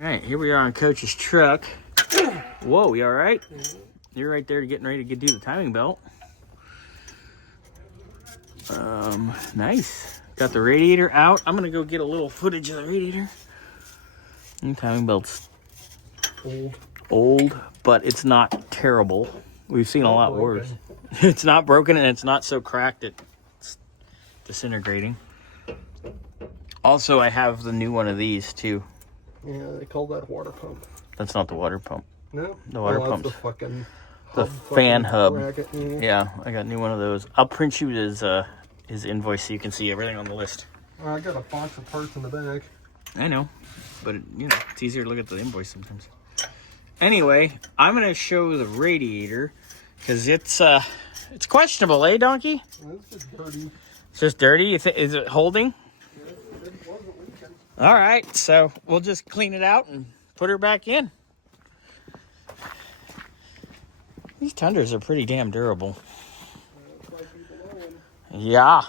All right, here we are on Coach's truck. Whoa, you all right? You're right there getting ready to do the timing belt. Nice. Got the radiator out. I'm gonna go get a little footage of the radiator. And timing belt's old, but it's not terrible. We've seen a lot worse. It's not broken and it's not so cracked it's disintegrating. Also, I have the new one of these too. Yeah, they call that water pump. That's not the water pump. No, the water pump. The fucking fan hub. Bracket, yeah, I got a new one of those. I'll print you his invoice so you can see everything on the list. I got a box of parts in the back. I know, but you know it's easier to look at the invoice sometimes. Anyway, I'm gonna show the radiator because it's questionable, eh, Donkey? It's just dirty. It's just dirty. Is it holding? It wasn't leaking. All right, so we'll just clean it out and put her back in. These Tundras are pretty damn durable. Yeah.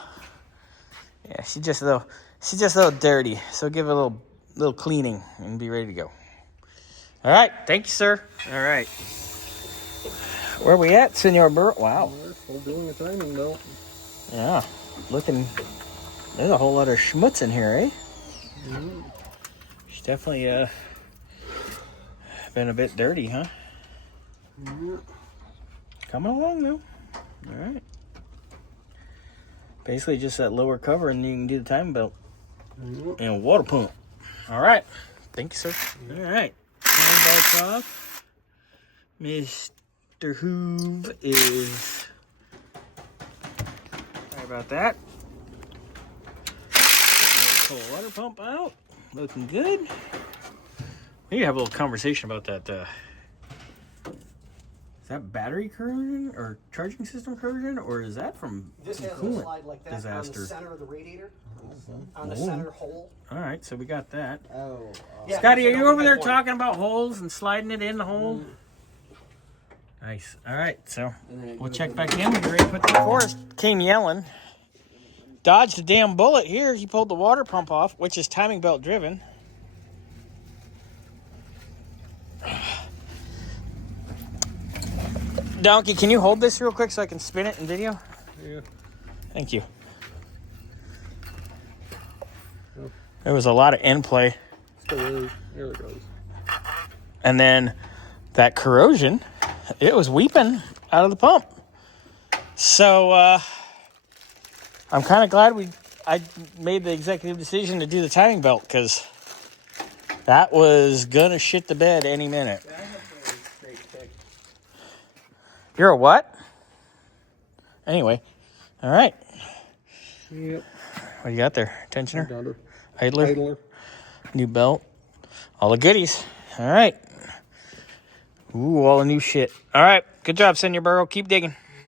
Yeah, she's just a little dirty. So give it a little cleaning and be ready to go. All right, thank you, sir. All right. Where are we at, Senor Burr? Wow. We're still doing a timing belt. Yeah, looking. There's a whole lot of schmutz in here, eh? Mm-hmm. She's definitely been a bit dirty, huh? Yeah. Coming along though. All right. Basically just that lower cover and you can do the timing belt. Yeah. And a water pump. All right. Thank you, sir. All right. Timing belt's off. Mr. Hoove is... Sorry about that. Pull the water pump out. Looking good. We need to have a little conversation about that. Is that battery corrosion or charging system corrosion, or is that from This has coolant a slide like that disaster? on the center of the radiator, on the center hole. All right, so we got that. Oh, Scotty, are you over there talking about holes and sliding it in the hole? Nice. All right, so we'll check back in. We're ready to put the forest. Came yelling. Dodged a damn bullet here. He pulled the water pump off, which is timing belt driven. Donkey, can you hold this real quick so I can spin it in video? Yeah. Thank you. There was a lot of end play. Still is. There it goes. And then that corrosion, it was weeping out of the pump. So I'm kind of glad I made the executive decision to do the timing belt because that was gonna shit the bed any minute. You're a what? Anyway, all right. Yep. What do you got there? Tensioner? Idler. Idler? New belt? All the goodies. All right. Ooh, all the new shit. All right. Good job, Senor Burrow. Keep digging.